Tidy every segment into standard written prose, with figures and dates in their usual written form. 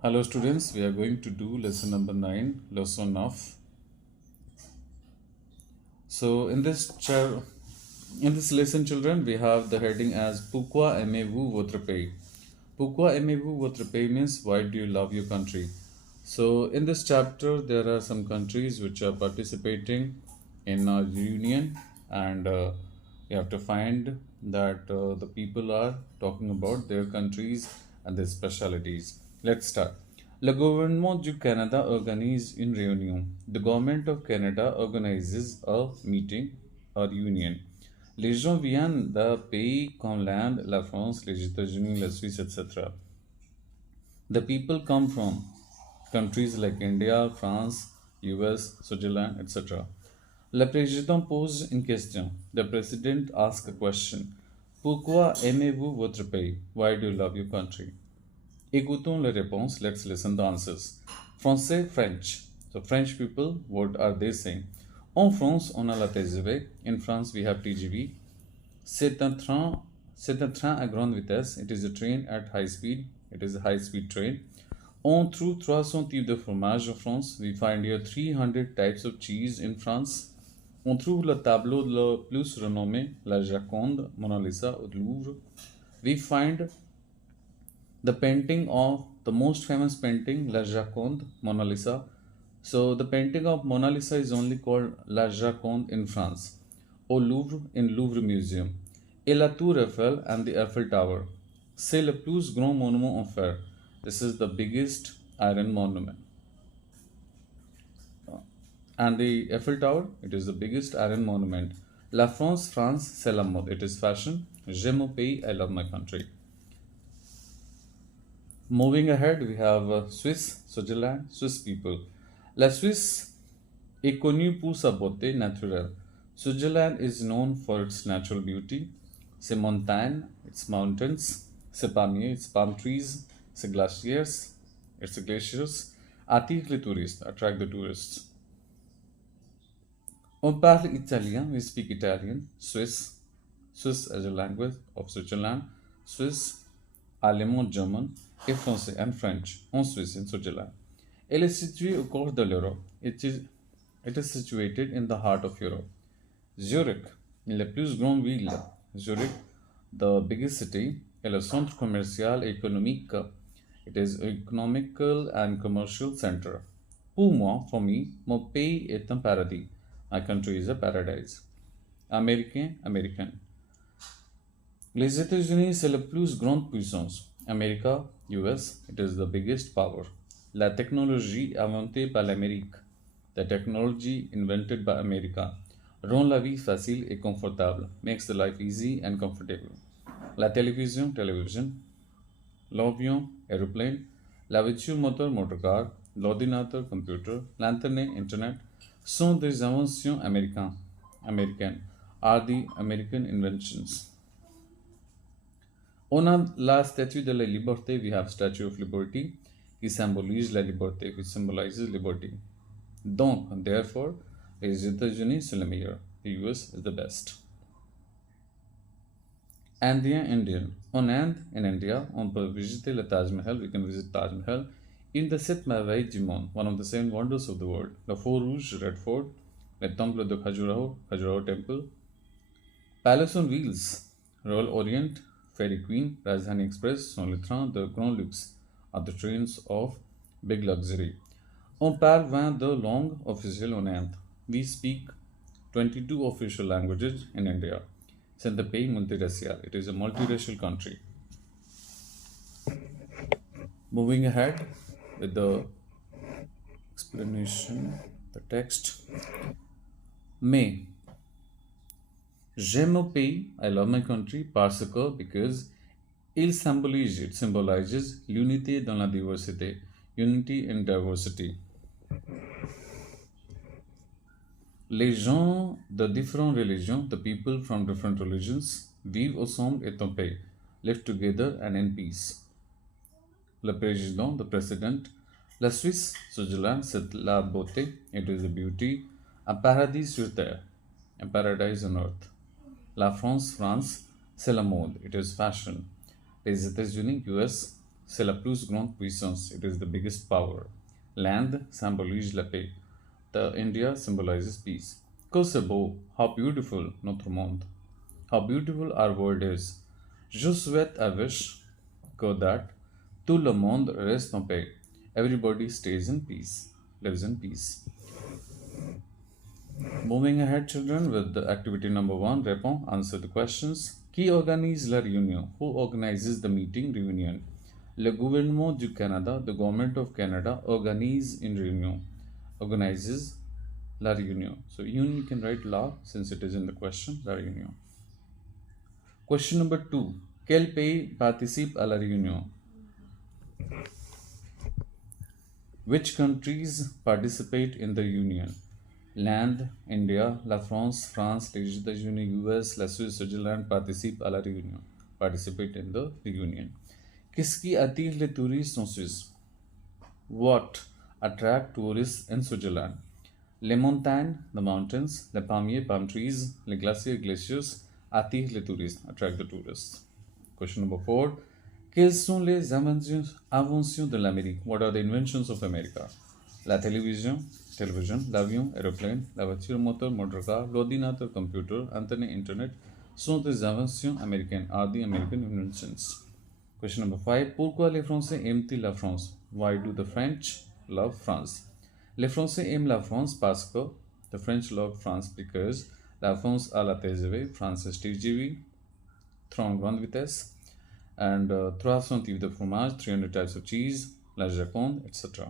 Hello students, we are going to do lesson number 9, lesson of. So in this lesson children, we have the heading as Pourquoi aimez-vous votre pays? Pourquoi aimez-vous votre pays means why do you love your country? So in this chapter there are some countries which are participating in our union and you have to find that the people are talking about their countries and their specialities. Let's start. Le gouvernement du Canada organise une réunion. The government of Canada organizes a meeting or union. Les gens viennent de pays comme l'Inde, la France, les États-Unis, la Suisse, etc. The people come from countries like India, France, US, Switzerland, etc. Le président pose une question. The president asks a question. Pourquoi aimez-vous votre pays? Why do you love your country? Écoutons les réponses. Let's listen the answers. Français, French. So French people, what are they saying? En France, on a la TGV. In France, we have TGV. C'est un train à grande vitesse. It is a train at high speed. It is a high-speed train. On trouve 300 types de fromage en France. We find here 300 types of cheese in France. On trouve le tableau le plus renommé, la Joconde, Mona Lisa au Louvre. We find the painting of the most famous painting, La Joconde, Mona Lisa. So the painting of Mona Lisa is only called La Joconde in France. Au Louvre, in Louvre Museum. Et la Tour Eiffel and the Eiffel Tower. C'est le plus grand monument en fer. This is the biggest iron monument. And the Eiffel Tower, it is the biggest iron monument. La France, c'est la mode. It is fashion. J'aime mon pays, I love my country. Moving ahead, we have Swiss, Switzerland, Swiss people. La Suisse est connue pour sa beauté naturelle. Switzerland is known for its natural beauty. Ses montagnes, its mountains. Ses palmiers, its palm trees. Ses glaciers, attire les touristes, attract the tourists. On parle italien, we speak Italian. Swiss as a language of Switzerland. Swiss, allemand, German et français and French en Suisse, in Switzerland. Elle est située au cœur de l'Europe. It is situated in the heart of Europe. Zurich, la plus grande ville. Zurich, the biggest city, est le centre commercial et économique. It is economical and commercial center. Pour moi, for me, mon pays est un paradis. My country is a paradise. Américain, American. Les États-Unis, c'est la plus grande puissance. America, US, it is the biggest power. La technologie inventée par l'Amérique. The technology invented by America rend la vie facile et confortable, makes the life easy and comfortable. La télévision, television. L'avion, aeroplane. La voiture moteur, motorcar. L'ordinateur, computer. L'internet, internet sont des inventions américaines, are the American inventions. On a la statue de la liberté, we have Statue of Liberty, qui symbolise la liberté, which symbolizes liberty. Donc, therefore, les États-Unis sont le meilleur. The US is the best. Indian. En Inde, in India, on peut visiter le Taj Mahal, we can visit Taj Mahal. In the Sept Merveilles du Monde, one of the seven wonders of the world, the Fort Rouge, Red Fort, the Temple de Khajuraho Temple, Palace on Wheels, Royal Orient, Fairy Queen, Rajdhani Express sont les trains de grand luxe, are the trains of big luxury. On parle 22 langues officielles en Inde. We speak 22 official languages in India. C'est un pays multiracial. It is a multiracial country. Moving ahead with the explanation, the text. Mais j'aime mon pays, I love my country, parce que, because it symbolizes l'unité dans la diversité, unity in diversity. Les gens de différentes religions, the people from different religions, vivent ensemble et en paix, live together and in peace. Le président, the president. La Suisse, Switzerland, c'est la beauté, it is the beauty. Un paradis sur terre, a paradise on earth. La France, c'est la mode, it is fashion. Les États-Unis, US, c'est la plus grande puissance. It is the biggest power. L'Inde symbolise la paix. The India symbolizes peace. Que c'est beau, how beautiful notre monde. How beautiful our world is. Je souhaite à wish que that tout le monde reste en paix. Everybody stays in peace, lives in peace. Moving ahead, children, with the activity number 1, répond, answer the questions. Qui organise la réunion? Who organizes the meeting reunion? Le gouvernement du Canada, the government of Canada, organise une réunion. Organizes la réunion. So you can write la since it is in the question, la réunion. Question number 2. Quel pays participe à la réunion? Which countries participate in the union? L'Inde, India, la France, les États-Unis, US, la Suisse, Switzerland participent à la réunion. Participate in the reunion. Qu'est-ce qui attire les touristes en Suisse? What attract tourists in Switzerland? Les montagnes, the mountains, les palmiers, palm trees, les glaciers, glaciers attirent les touristes, attract the tourists. Question number 4. Quelles sont les inventions de l'Amérique? What are the inventions of America? La télévision, l'avion, aéroplane, la voiture moteur, motor car, l'ordinateur, computer, internet sont des inventions américaines, are the American inventions. Question number 5. Pourquoi les Français aiment-ils la France? Why do the French love France? Les Français aiment la France parce que the French love France because la France a la TGV, France TGV, train grande vitesse, and 300 types de fromage, 300 types of cheese, la Jaconde, etc.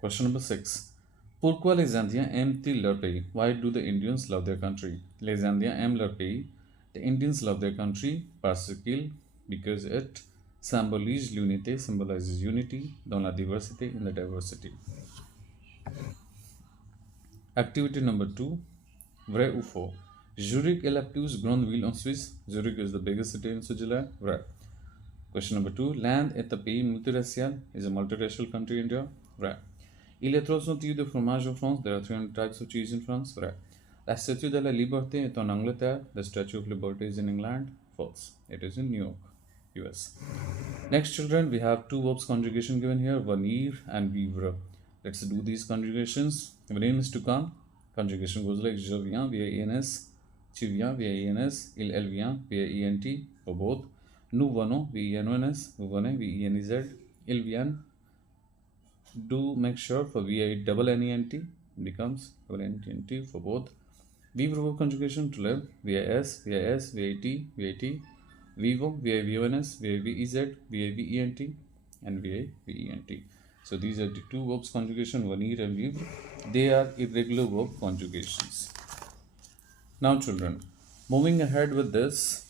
Question number 6. Pourquoi les Indiens aiment-ils leur pays? Why do the Indians love their country? Les Indiens aiment leur pays. The Indians love their country because it symbolizes unity dans la diversité, in the diversity. Activity number 2. Vrai ou faux? Zurich est la plus grande ville en Suisse. Zurich is the biggest city in Switzerland. Vrai. Question number 2. L'Inde est un pays multiracial. Is a multiracial country, India. Vrai. Il y a 300 types de fromage en France. There are 300 types of cheese in France. Vrai. La statue de la liberté est en Angleterre. The Statue of Liberty is in England. False. It is in New York, US. Next, children, we have two verbs conjugation given here, venir and vivre. Let's do these conjugations. Venir is to come. Conjugation goes like je viens, V-I-N-S. Tu viens, V-I-N-S. Elle vient, V-I-N-T. For both. Nous venons, V-I-N-O-N-S. Vous venez, V-I-N-E-Z. Ils viennent. Do make sure for V-I-N-N-E-N-T becomes N-T for both. Vivre verb conjugation to live, V-I-S, V-I-S, V-I-T, V-I-T. Vivo, V-I-V-O-N-S, V-I-V-E-Z, V-I-V-E-N-T, and V-I-V-E-N-T. So these are the two verbs conjugation, venir and vivre. They are irregular verb conjugations. Now, children, moving ahead with this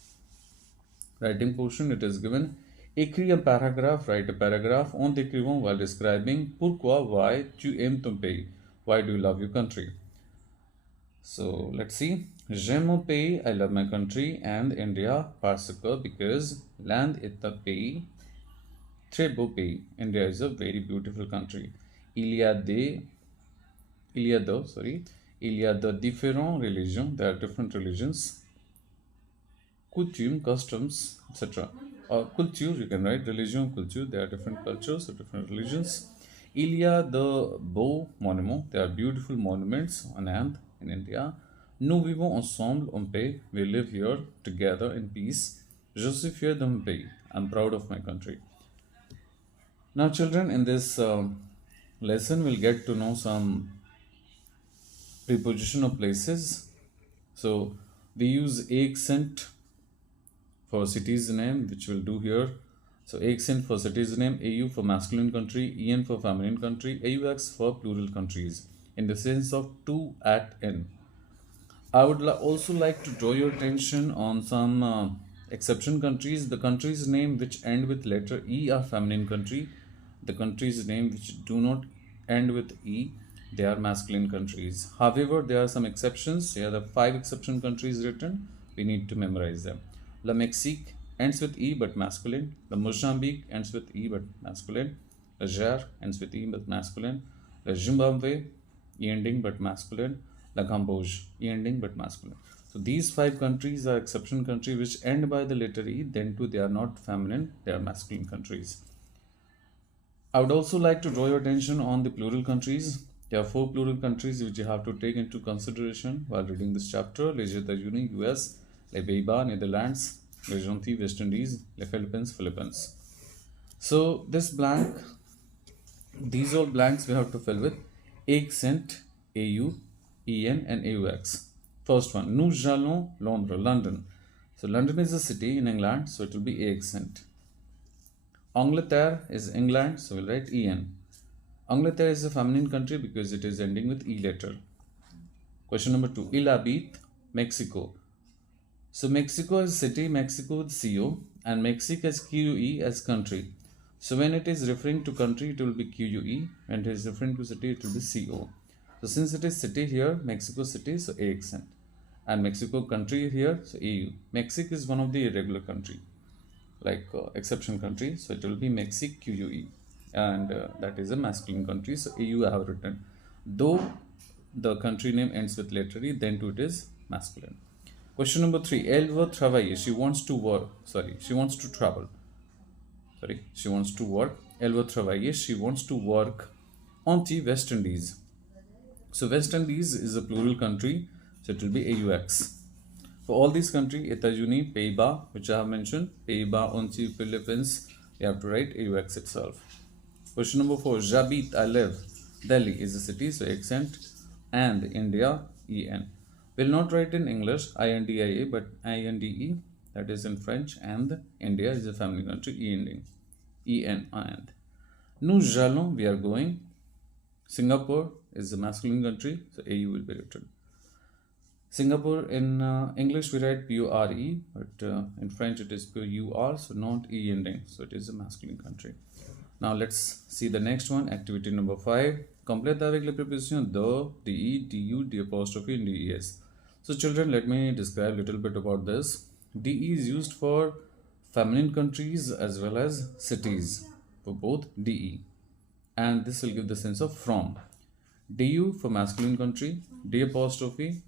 writing portion, it is given. Écris un paragraphe, write a paragraph en décrivant while describing pourquoi, why tu aimes ton pays. Why do you love your country? So let's see. J'aime mon pays, I love my country, and India parce que because l'Inde est un pays très beau pays. India is a very beautiful country. Il y a de différentes religions. There are different religions. Coutumes, customs, etc. Culture, you can write religion, culture. There are different cultures, different religions. Il y a de beaux monuments. There are beautiful monuments on Inde in India. Nous vivons ensemble en paix. We live here together in peace. Je suis fier de mon pays. I'm proud of my country. Now, children, in this lesson, we'll get to know some preposition of places. So, we use accent for city's name, which we'll do here. So, accent for city's name, AU for masculine country, EN for feminine country, AUX for plural countries, in the sense of to, at, in. I would also like to draw your attention on some exception countries. The countries name which end with letter E are feminine country. The countries name which do not end with E, they are masculine countries. However, there are some exceptions. Here are 5 exception countries written. We need to memorize them. Le Mexique ends with E but masculine. Le Mozambique ends with E but masculine. Le Niger ends with E but masculine. Le Zimbabwe, E ending but masculine. La Cambodia, E ending but masculine. So these 5 countries are exception countries which end by the letter E. Then too they are not feminine, they are masculine countries. I would also like to draw your attention on the plural countries. There are 4 plural countries which you have to take into consideration while reading this chapter. Les États-Unis, US, les Pays-Bas, Netherlands, Leçon, West Indies, les Philippines, Philippines. So this blank, these all blanks we have to fill with accent, AU, EN and AUX. First one, nous allons Londres, London. So London is a city in England, so it will be accent. Angleterre is England, so we'll write EN. Angleterre is a feminine country because it is ending with E letter. Question number 2. Il habite Mexico. So Mexico is city, Mexico with CO, and Mexico as QUE as country. So when it is referring to country, it will be QUE. When it is referring to city, it will be CO. So since it is city here, Mexico city, so A accent. And Mexico country here, so AU. Mexico is one of the irregular country, like exception country, so it will be Mexico QUE, and that is a masculine country, so AU I have written. Though the country name ends with letter E, then too it is masculine. Question number 3. Elle veut travailler. She wants to work. She wants to travel. She wants to work. Elle veut travailler. She wants to work on the West Indies. So West Indies is a plural country, so it will be AUX. For all these countries, États-Unis, Pays-Bas, which I have mentioned, Pays-Bas, Onti, Philippines, you have to write AUX itself. Question number 4. J'habite, I live. Delhi is a city, so accent, and India, EN. We'll not write in English INDIA, but INDE, that is in French, and India is a family country, E ending, EN, and. Nous allons, we are going. Singapore is a masculine country, so AU will be written. Singapore in English we write PURE, but in French it is PUR, so not E ending, so it is a masculine country. Now let's see the next one, activity number 5. Complete avec les prepositions de, de, du, d apostrophe and des. So children, let me describe a little bit about this. De is used for feminine countries as well as cities, for both de, and this will give the sense of from. Du for masculine country, d apostrophe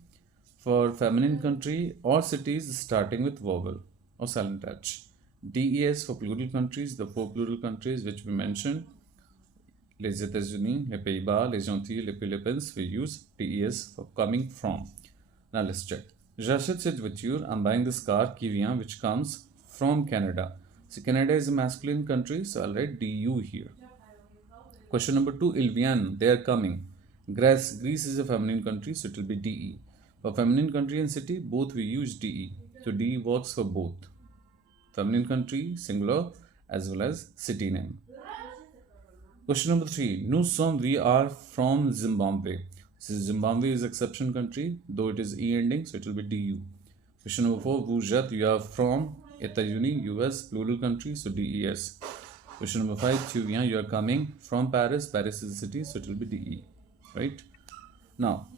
for feminine country or cities starting with vowel or silent H. DES for plural countries, the 4 plural countries which we mentioned, les États-Unis, les Pays-Bas, les Antilles, les Philippines, we use DES for coming from. Now let's check. J'achète cette voiture, I'm buying this car qui vient, which comes from Canada. So Canada is a masculine country, so I'll write DU here. Question number 2, ils viennent, they are coming. Greece is a feminine country, so it will be DE. For feminine country and city, both we use DE. So DE works for both feminine country, singular, as well as city name. Question number 3. Nous sommes, we are from Zimbabwe. Since Zimbabwe is exception country, though it is E ending, so it will be DU. Question number 4. Vous êtes, you are from États-Unis, US, plural country, so DES. Question number 5. Tu viens, you are coming from Paris. Paris is a city, so it will be DE. Right? Now,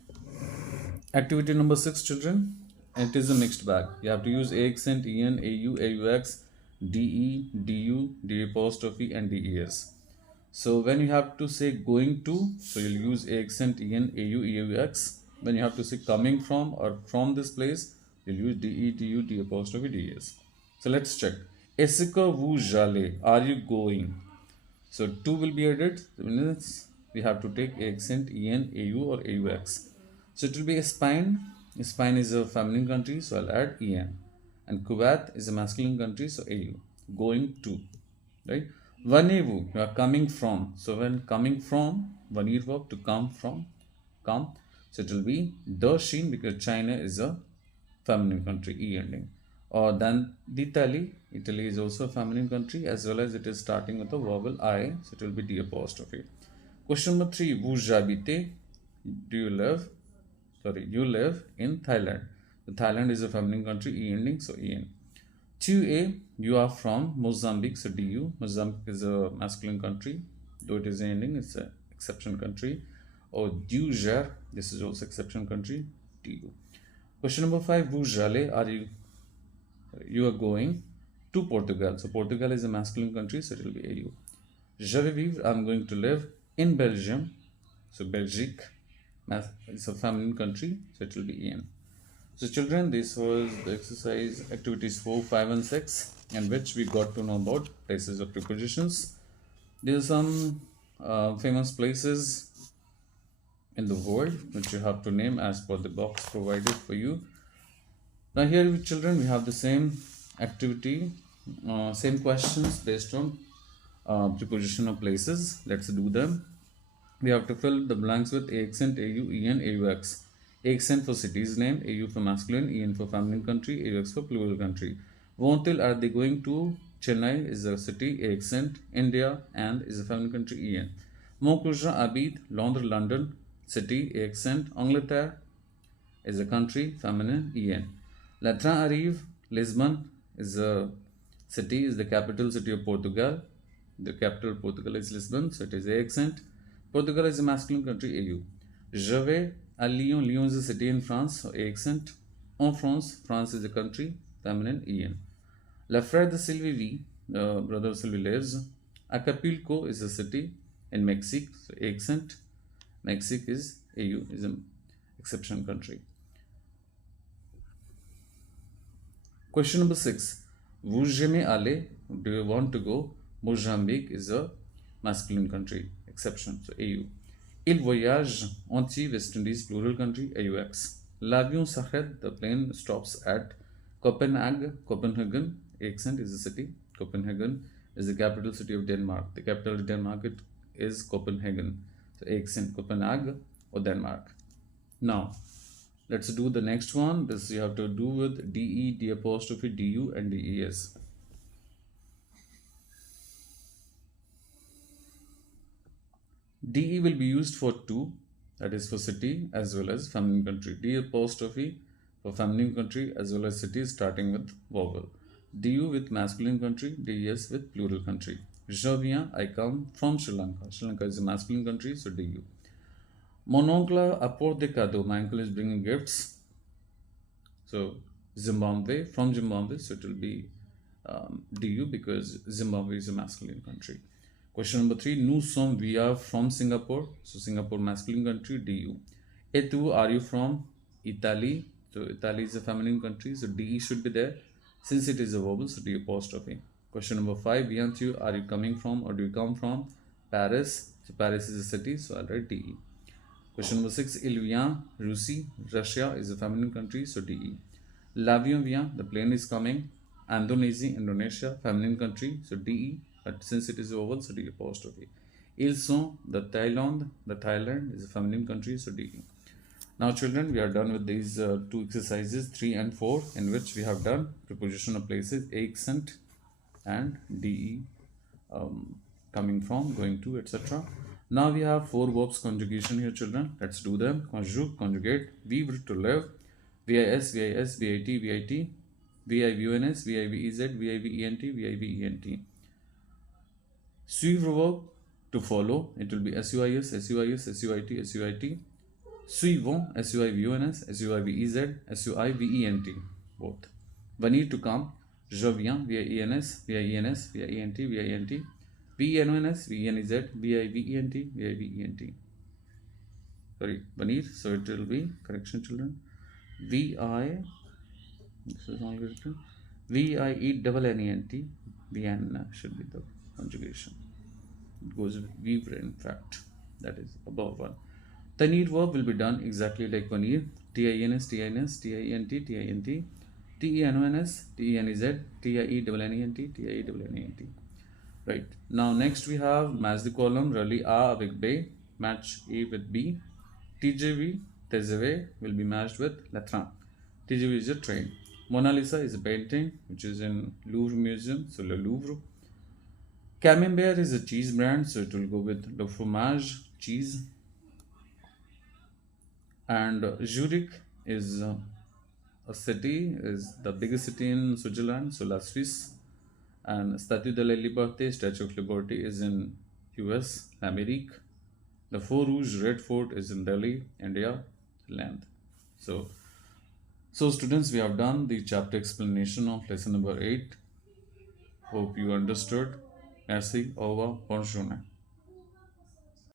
activity number 6, children. It is a mixed bag. You have to use A accent, EN, AU, AUX, DE, DU, D apostrophe, and DES. So when you have to say going to, so you'll use A accent, EN, AU, AUX. When you have to say coming from or from this place, you'll use DE, DU, D apostrophe, DES. So let's check. Est-ce que vous allez? Are you going? So 2 will be added. We have to take A accent, EN, AU, or AUX. So it will be Spain. Spain is a feminine country, so I'll add EN. And Kuwait is a masculine country, so AU. Going to, right? Venez-vous, you are coming from. So when coming from, venir verb to come from, come. So it will be the Chine because China is a feminine country, E ending. Or then Italy. Italy is also a feminine country as well as it is starting with a vowel I, so it will be D apostrophe. Question number 3. Vous habitez? Do you live? You live in Thailand. Thailand is a feminine country, E ending, so EN. 2A, you are from Mozambique, so DU. Mozambique is a masculine country, though it is ending, it's an exception country. Or Duger, this is also exception country, DU. Question number 5, vous allez, you are going to Portugal. So Portugal is a masculine country, so it will be AU. Je vais vivre, I'm going to live in Belgium, so Belgique. It's a feminine country, so it will be EN. So children, this was the exercise activities 4, 5 and 6 in which we got to know about places of prepositions. There are some famous places in the world which you have to name as per the box provided for you. Now here with children we have the same activity, same questions based on preposition of places. Let's do them. We have to fill the blanks with accent, AU, EN, AUX. Accent for city's name, AU for masculine, EN for feminine country, AUX for plural country. Won't are they going to Chennai is a city, accent, India, and is a feminine country, EN. Montclair, Abid, Londres, London, city, accent, Angleterre is a country, feminine, EN. La Train arrive, Lisbon is a city, is the capital city of Portugal. The capital of Portugal is Lisbon, so it is a accent. Portugal is a masculine country, AU. Je vais à Lyon, Lyon is a city in France, so a accent. En France, France is a country, feminine, EN. La frère de Sylvie vit, brother of Sylvie lives. Acapulco is a city in Mexico, so accent. Mexico is AU, is an exception country. Question number 6. Vous aimez aller? Do you want to go? Mozambique is a masculine country, exception, so AU. Il voyage entier, West Indies, plural country, AUX. L'avion s'arrête, the plane stops at Copenhagen. Copenhagen, accent, is a city. Copenhagen is the capital city of Denmark. The capital of Denmark is Copenhagen. So accent, Copenhagen or Denmark. Now, let's do the next one. This you have to do with DE, D apostrophe, DU and DES. DE will be used for two, that is for city as well as feminine country. D apostrophe for feminine country as well as city starting with vowel. DU with masculine country, DES with plural country. Je viens, I come from Sri Lanka. Sri Lanka is a masculine country, so DU. Mon oncle apporte des cadeaux. My uncle is bringing gifts. So Zimbabwe, from Zimbabwe, so it will be DU because Zimbabwe is a masculine country. Question number 3. Nous sommes, we are from Singapore. So Singapore, masculine country, DU. Et tu, are you from Italy? So Italy is a feminine country, so DE should be there. Since it is a vowel, so D apostrophe. Question number 5. Viens tu, are you coming from or do you come from Paris? So Paris is a city, so I'll write DE. Question number 6. Il vient, Russie. Russia is a feminine country, so DE. L'avion vient, the plane is coming. Indonesia, Indonesia, feminine country, so DE. But since it is a vowel, so D apostrophe. Ils sont, the Thailand is a feminine country, so DE. Now children, we are done with these two exercises 3 and 4 in which we have done preposition of places, accent and DE coming from, going to, etc. Now we have 4 verbs conjugation here children. Let's do them. Conjugate, conjugate, vivre to live, VIS, VIS, VIT, VIT, VIVUNS, VIVEZ, VIVENT, VIVENT. Suivre verb to follow, it will be SUIS, SUIS, SUIT, SUIT. Suivant, SUIVUNS, SUIVEZ, SUIVENT, both. Venir to come, je viens, VIENS, VIENS, VIENT, VINT, VENONS, VENZ, VIVENT, VIVENT. Sorry, venir, so it will be, correction children, VI, this is only written, VIENNENT, VN should be the conjugation. It goes with vivre, in fact, that is above one. Tenir verb will be done exactly like venir. TINS, TINS, TINT, TINT, TENONS, TENZ, TIENNENT, TIENNENT. Right. Now next we have match the column. Rally A avec B. Match A with B. TGV, TGV will be matched with La Train. TGV is a train. Mona Lisa is a painting which is in Louvre Museum, so Le Louvre. Camembert is a cheese brand, so it will go with Le Fromage, cheese. And Zurich is a city, is the biggest city in Switzerland, so La Suisse. And Statue de la Liberté, Statue of Liberty, is in US, L'Amérique. The Fort Rouge, Red Fort, is in Delhi, India, land. So students, we have done the chapter explanation of lesson number 8. Hope you understood. Merci, au revoir, bonne journée.